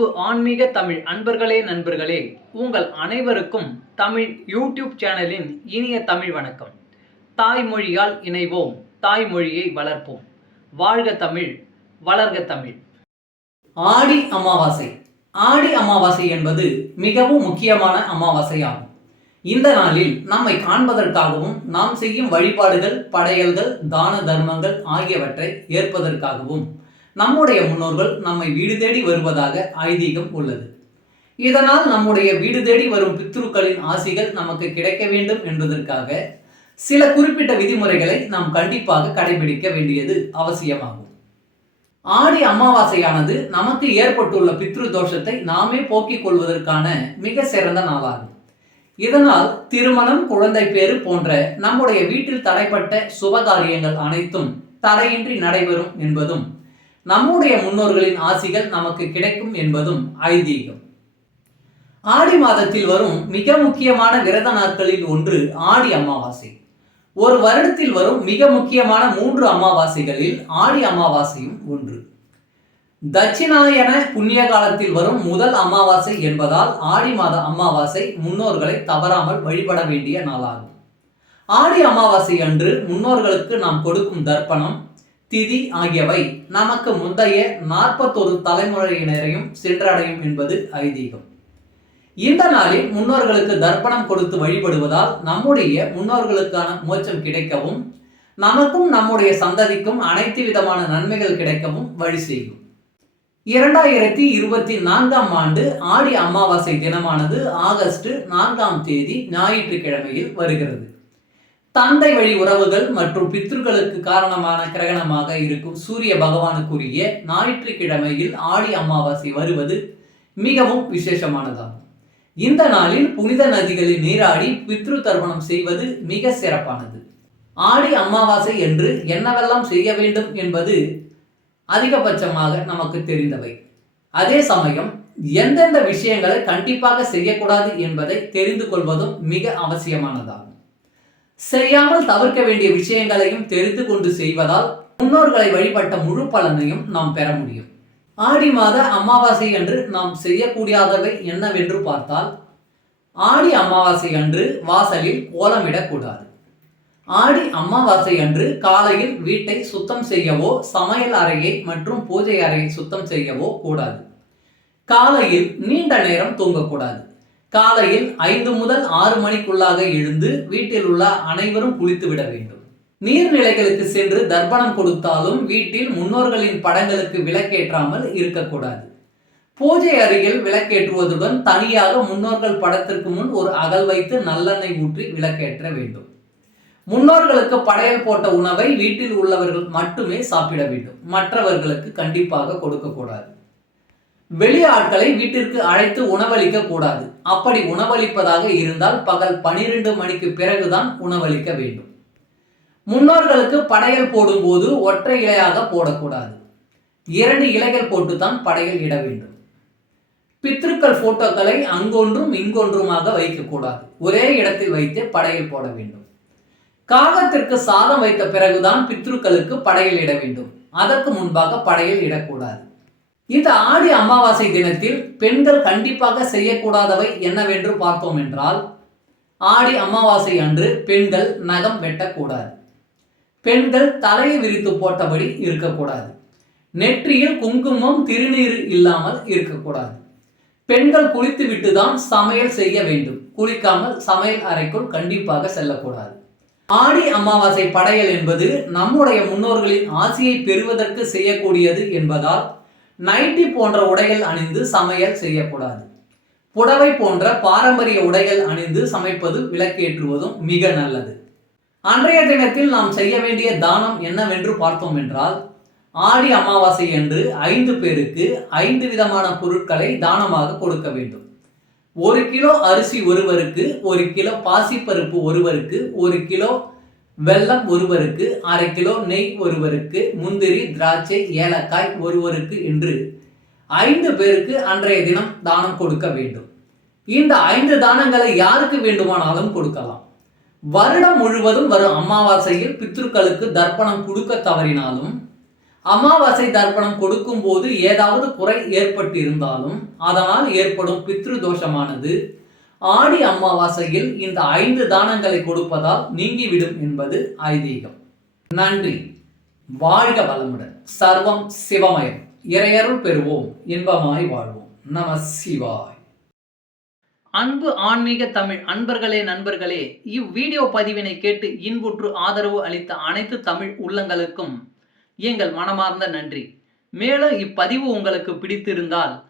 அன்பு ஆன்மீக தமிழ் அன்பர்களே நண்பர்களே உங்கள் அனைவருக்கும் தமிழ் யூடியூப் சேனலின் இனிய தமிழ் வணக்கம். தாய்மொழியால் இணைவோம் தாய்மொழியை வளர்ப்போம். வாழ்க தமிழ் வளர்க தமிழ். ஆடி அமாவாசை. ஆடி அமாவாசை என்பது மிகவும் முக்கியமான அமாவாசை ஆகும் இந்த நாளில் நம்மை காண்பதற்காகவும் நாம் செய்யும் வழிபாடுகள் படையல்கள் தான தர்மங்கள் ஆகியவற்றை ஏற்பதற்காகவும் நம்முடைய முன்னோர்கள் நம்மை வீடு தேடி வருவதாக ஐதீகம் உள்ளது. இதனால் நம்முடைய வீடு தேடி வரும் பித்ருக்களின் ஆசிகள் நமக்கு கிடைக்க வேண்டும் என்பதற்காக சில குறிப்பிட்ட விதிமுறைகளை நாம் கண்டிப்பாக கடைபிடிக்க வேண்டியது அவசியமாகும். ஆடி அமாவாசையானது நமக்கு ஏற்பட்டுள்ள பித்ரு தோஷத்தை நாமே போக்கிக் கொள்வதற்கான மிக சிறந்த நாளாகும். இதனால் திருமணம் குழந்தை பேறு போன்ற நம்முடைய வீட்டில் தடைப்பட்ட சுபகாரியங்கள் அனைத்தும் தடையின்றி நடைபெறும் என்பதும் நம்முடைய முன்னோர்களின் ஆசிகள் நமக்கு கிடைக்கும் என்பதும் ஐதீகம். ஆடி மாதத்தில் வரும் மிக முக்கியமான விரத நாட்களில் ஒன்று ஆடி அமாவாசை. ஒரு வருடத்தில் வரும் மிக முக்கியமான மூன்று அமாவாசைகளில் ஆடி அமாவாசையும் ஒன்று. தட்சிணாயன புண்ணிய காலத்தில் வரும் முதல் அமாவாசை என்பதால் ஆடி மாத அமாவாசை முன்னோர்களை தவறாமல் வழிபட வேண்டிய நாளாகும். ஆடி அமாவாசை அன்று முன்னோர்களுக்கு நாம் கொடுக்கும் தர்ப்பணம் திதி ஆகியவை நமக்கு முந்தைய நாற்பத்தொரு தலைமுறையினரையும் சென்றடையும் என்பது ஐதீகம். இந்த நாளில் முன்னோர்களுக்கு தர்ப்பணம் கொடுத்து வழிபடுவதால் நம்முடைய முன்னோர்களுக்கான மோட்சம் கிடைக்கவும் நமக்கும் நம்முடைய சந்ததிக்கும் அனைத்து விதமான நன்மைகள் கிடைக்கவும் வழி செய்யும். இரண்டாயிரத்தி இருபத்தி நான்காம் ஆண்டு ஆடி அமாவாசை தினமானது ஆகஸ்ட் நான்காம் தேதி ஞாயிற்றுக்கிழமையில் வருகிறது. தந்தை வழி உறவுகள் மற்றும் பித்ருக்களுக்கு காரணமான கிரகணமாக இருக்கும் சூரிய பகவானுக்குரிய ஞாயிற்றுக்கிழமையில் ஆடி அமாவாசை வருவது மிகவும் விசேஷமானதாகும். இந்த நாளில் புனித நதிகளில் நீராடி பித்ரு தர்ப்பணம் செய்வது மிக சிறப்பானது. ஆடி அமாவாசை என்று என்னவெல்லாம் செய்ய வேண்டும் என்பது அதிகபட்சமாக நமக்கு தெரிந்தவை. அதே சமயம் எந்தெந்த விஷயங்களை கண்டிப்பாக செய்யக்கூடாது என்பதை தெரிந்து கொள்வதும் மிக அவசியமானதாகும். செய்யாமல் தவிர்க்க வேண்டிய விஷயங்களையும் தெரிந்து கொண்டு செய்வதால் முன்னோர்களை வழிபட்ட முழு பலனையும் நாம் பெற முடியும். ஆடி மாத அமாவாசை அன்று நாம் செய்யக்கூடியாதவை என்னவென்று பார்த்தால் ஆடி அமாவாசை அன்று வாசலில் கோலமிடக்கூடாது. ஆடி அமாவாசை அன்று காலையில் வீட்டை சுத்தம் செய்யவோ சமையல் அறையை மற்றும் பூஜை அறையை சுத்தம் செய்யவோ கூடாது. காலையில் நீண்ட நேரம் தூங்கக்கூடாது. காலையில் ஐந்து முதல் ஆறு மணிக்குள்ளாக எழுந்து வீட்டில் உள்ள அனைவரும் குளித்து விட வேண்டும். நீர்நிலைகளுக்கு சென்று தர்ப்பணம் கொடுத்தாலும் வீட்டில் முன்னோர்களின் படங்களுக்கு விளக்கேற்றாமல் இருக்கக்கூடாது. பூஜை அருகில் விளக்கேற்றுவதுடன் தனியாக முன்னோர்கள் படத்திற்கு முன் ஒரு அகல் வைத்து நல்லெண்ணெய் ஊற்றி விளக்கேற்ற வேண்டும். முன்னோர்களுக்கு படையல் போட்ட உணவை வீட்டில் உள்ளவர்கள் மட்டுமே சாப்பிட வேண்டும். மற்றவர்களுக்கு கண்டிப்பாக கொடுக்கக்கூடாது. வெளி ஆட்களை வீட்டிற்கு அழைத்து உணவளிக்க கூடாது. அப்படி உணவளிப்பதாக இருந்தால் பகல் பனிரெண்டு மணிக்கு பிறகுதான் உணவளிக்க வேண்டும். முன்னோர்களுக்கு படையல் போடும்போது ஒற்றை இலையாக போடக்கூடாது. இரண்டு இலைகள் போட்டுத்தான் படையல் இட வேண்டும். பித்ருக்கள் போட்டோக்களை அங்கொன்றும் இங்கொன்றுமாக வைக்கக்கூடாது. ஒரே இடத்தில் வைத்து படையல் போட வேண்டும். காகத்திற்கு சாதம் வைத்த பிறகுதான் பித்ருக்களுக்கு படையல் இட வேண்டும். அதற்கு முன்பாக படையல் இடக்கூடாது. இந்த ஆடி அமாவாசை தினத்தில் பெண்கள் கண்டிப்பாக செய்யக்கூடாதவை என்னவென்று பார்த்தோம் என்றால் ஆடி அமாவாசை அன்று பெண்கள் நகம் வெட்டக்கூடாது. பெண்கள் தலையை விரித்து போட்டபடி இருக்கக்கூடாது. நெற்றியில் குங்குமம் திருநீர் இல்லாமல் இருக்கக்கூடாது. பெண்கள் குளித்துவிட்டு தான் சமையல் செய்ய வேண்டும். குளிக்காமல் சமையல் அறைக்குள் கண்டிப்பாக செல்லக்கூடாது. ஆடி அமாவாசை படையல் என்பது நம்முடைய முன்னோர்களின் ஆசையை பெறுவதற்கு செய்யக்கூடியது என்பதால் நைட்டி போன்ற உடைகள் அணிந்து சமையல் செய்யக்கூடாது. புடவை போன்ற பாரம்பரிய உடைகள் அணிந்து சமைப்பது விளக்கேற்றுவதும் மிக நல்லது. அன்றைய தினத்தில் நாம் செய்ய வேண்டிய தானம் என்னவென்று பார்த்தோம் என்றால் ஆடி அமாவாசை என்று ஐந்து பேருக்கு ஐந்து விதமான பொருட்களை தானமாக கொடுக்க வேண்டும். ஒரு கிலோ அரிசி ஒருவருக்கு ஒரு கிலோ பாசிப்பருப்பு ஒருவருக்கு ஒரு கிலோ வெல்லம் ஒருவருக்கு அரை கிலோ நெய் ஒருவருக்கு முந்திரி திராட்சை ஏலக்காய் ஒருவருக்கு என்று ஐந்து பேருக்கு அன்றைய தினம் தானம் கொடுக்க வேண்டும். இந்த ஐந்து தானங்களை யாருக்கு வேண்டுமானாலும் கொடுக்கலாம். வருடம் முழுவதும் வரும் அமாவாசையில் பித்ருக்களுக்கு தர்ப்பணம் கொடுக்க தவறினாலும் அமாவாசை தர்ப்பணம் கொடுக்கும் போது ஏதாவது குறை ஏற்பட்டிருந்தாலும் அதனால் ஏற்படும் பித்ரு தோஷமானது ஆடி அமாவாசையில் இந்த ஐந்து தானங்களை கொடுப்பதால் நீங்கிவிடும் என்பது ஐதீகம். நன்றி. வாழ்க வளமுடன். சர்வம் சிவமயம். இறையருள் பெறுவோம். இன்பமாய் வாழ்வோம். நம சிவாய். அன்பு ஆன்மீக தமிழ் அன்பர்களே நண்பர்களே இவ்வீடியோ பதிவினை கேட்டு இன்புற்று ஆதரவு அளித்த அனைத்து தமிழ் உள்ளங்களுக்கும் எங்கள் மனமார்ந்த நன்றி. மேலும் இப்பதிவு உங்களுக்கு பிடித்திருந்தால்